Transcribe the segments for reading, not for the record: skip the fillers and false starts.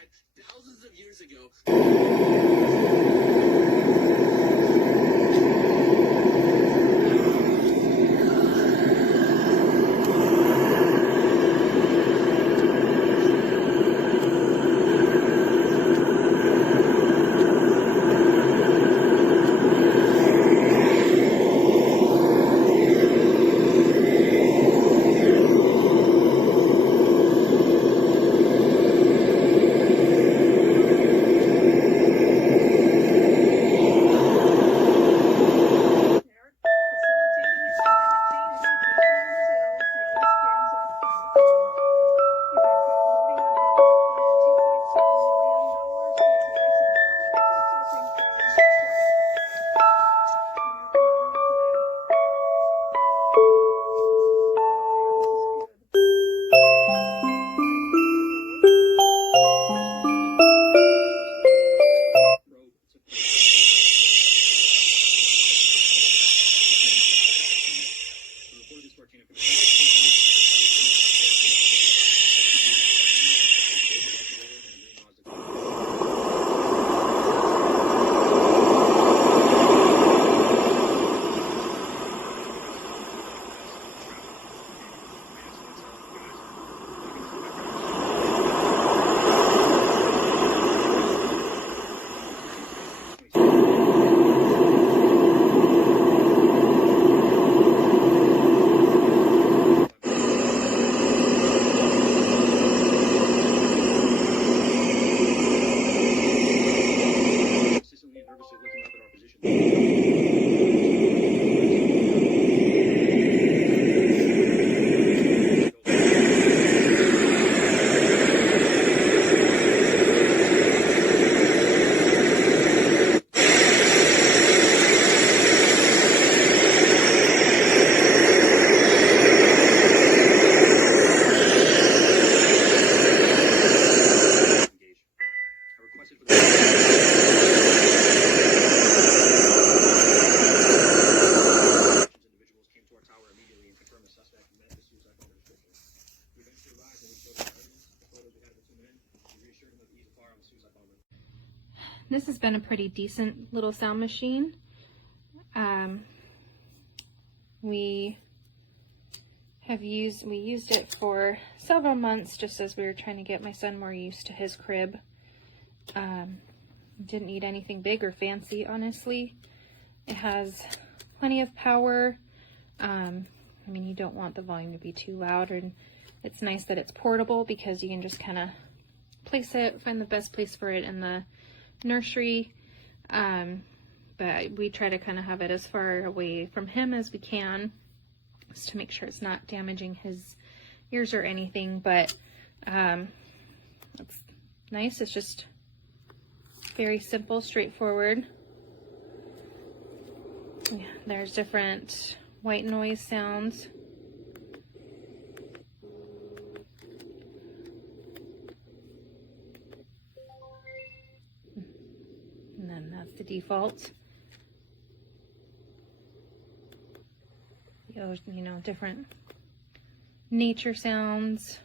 died thousands of years ago. This has been a pretty decent little sound machine. We used it for several months just as we were trying to get my son more used to his crib. Didn't need anything big or fancy, honestly. It has plenty of power. I mean, you don't want the volume to be too loud, and it's nice that it's portable because you can just kind of place it, find the best place for it in the nursery. But we try to kind of have it as far away from him as we can, just to make sure it's not damaging his ears or anything. But it's nice. It's just very simple, straightforward. Yeah, there's different white noise sounds. And then that's the default. You know, different nature sounds.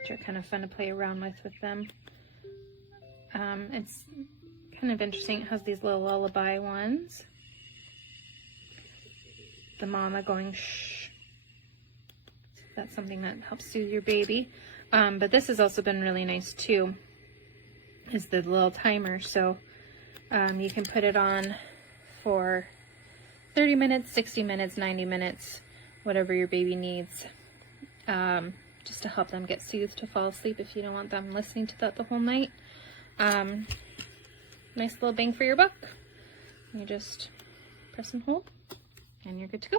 Which are kind of fun to play around with them. It's kind of interesting. It has these little lullaby ones. The mama going shh. That's something that helps soothe your baby. But this has also been really nice too, is the little timer. So you can put it on for 30 minutes, 60 minutes, 90 minutes, whatever your baby needs, just to help them get soothed to fall asleep if you don't want them listening to that the whole night. Nice little bang for your buck. You just press and hold and you're good to go.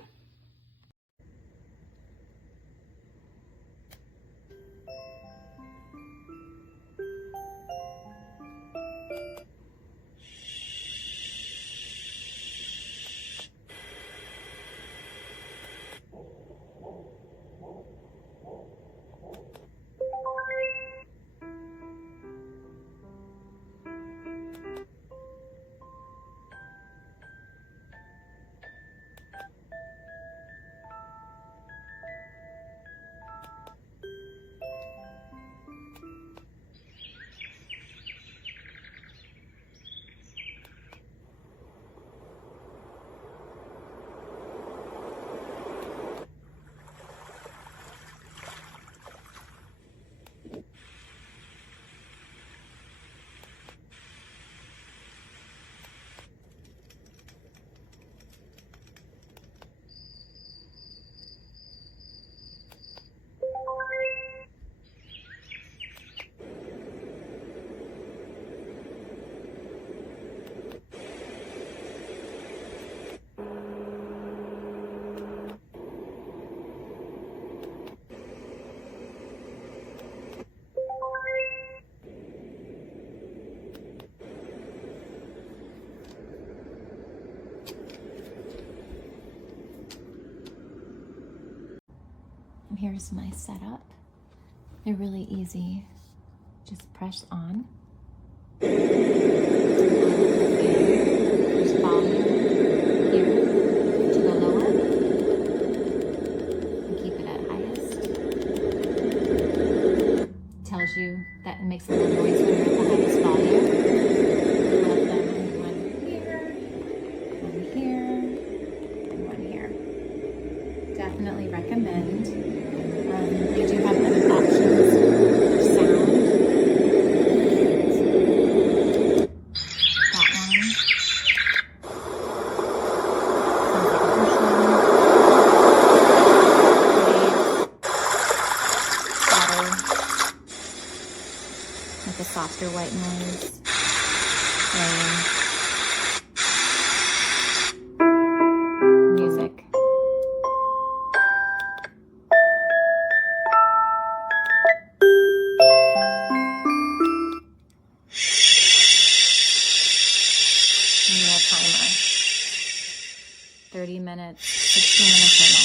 Here's my setup. They're really easy. Just press on. There's volume here to the lower. And keep it at highest. Tells you that it makes a little noise when you're at the highest volume. I love them. One here, and one here. Definitely recommend. They do have other options for sound. That one. Sounds like an ocean. Waves. With a softer white noise. Rain. Music. And a timer. 30 minutes, 16 minutes.